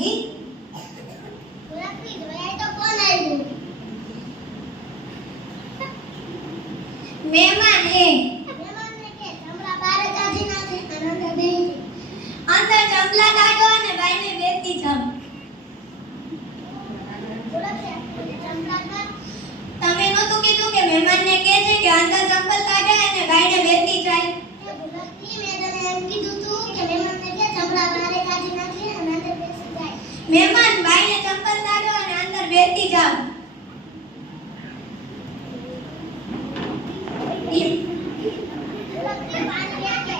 नहीं મહેમાન એ અંદર ચંપલા કાઢો અને ભાઈને વેચી જાઓ તમે નહોતું કીધું કે મહેમાનને કહે છે કે અંદર ચંપલ કાઢે અને ભાઈને વેચી જાય મેં તમને એમ કીધું હતું કે મહેમાનને કે ચંપલા બહાર કાઢી નાખીએ અને અંદર બેસી મહેમાન બાઈને ચંપલ કાઢો અને અંદર બેસી જાઓ ભૂલકથી પાણી આપે.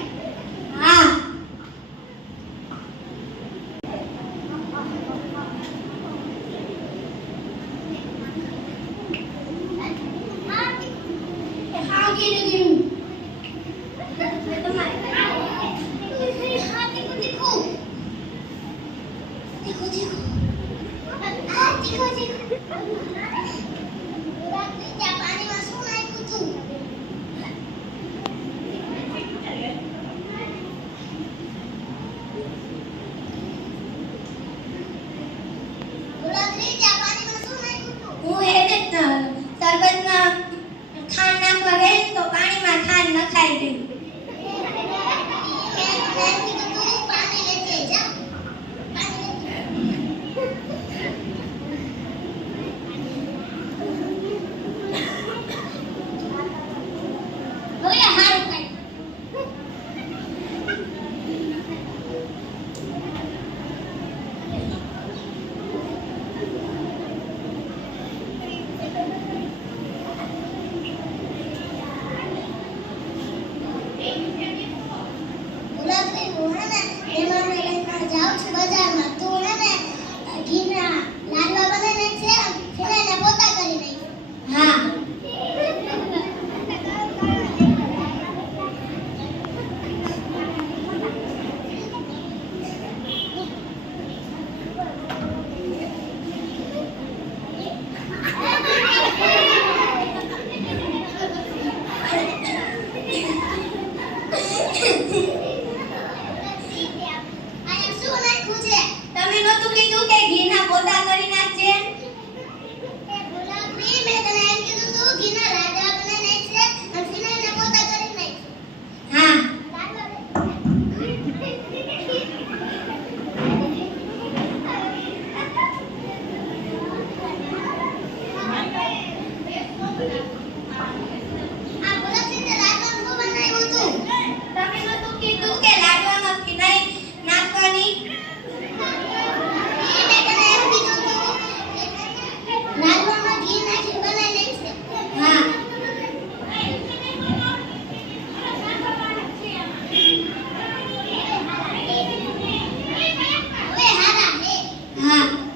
どうも。કીધું કે ઘીના પોતા કરી 嗯。